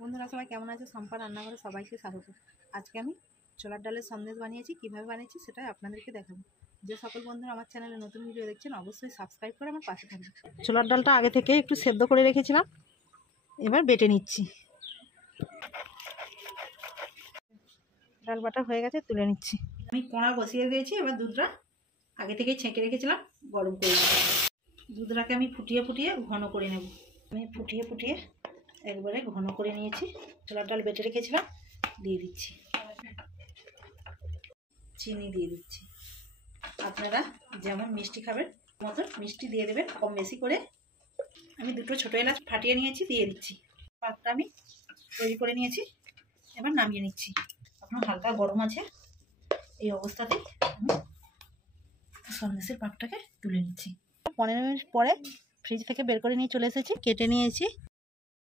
বন্ধুরা সবাই কেমন আছে? সম্পা রান্নাঘরে সবাইকে স্বাগত। আজকে আমি ছোলার ডালের সন্দেশ বানিয়েছি। কিভাবে বানিয়েছি সেটাই আপনাদেরকে দেখাবো। যে সকল বন্ধুরা আমার চ্যানেলে নতুন ভিডিও দেখছেন অবশ্যই সাবস্ক্রাইব করে আমার পাশে থাকবেন। ছোলার ডালটা আগে থেকে একটু সেদ্ধ করে রেখেছিলাম, এবার বেটে নিচ্ছি। ডাল বাটা হয়ে গেছে, তুলে নিচ্ছি। আমি কড়া বসিয়ে দিয়েছি, এবার দুধটা আগে থেকেই ছেঁকে রেখেছিলাম, গরম করে নিচ্ছি। দুধটাকে আমি ফুটিয়ে ফুটিয়ে ঘন করে নেব। আমি ফুটিয়ে ফুটিয়ে একবারে ঘন করে নিয়েছি। ছোলার ডাল বেটে রেখেছিলাম, দিয়ে দিচ্ছি। চিনি দিয়ে দিচ্ছি। আপনারা যেমন মিষ্টি খাবেন মতন মিষ্টি দিয়ে দেবেন, কম বেশি করে। আমি দুটো ছোটো এলাচ ফাটিয়ে নিয়েছি, দিয়ে দিচ্ছি। পাকটা আমি তৈরি করে নিয়েছি, এবার নামিয়ে নিচ্ছি। এখন হালকা গরম আছে, এই অবস্থাতেই আমি সন্দেশের পাকটাকে তুলে নিচ্ছি। 15 মিনিট পরে ফ্রিজ থেকে বের করে নিয়ে চলে এসেছি, কেটে নিয়েছি।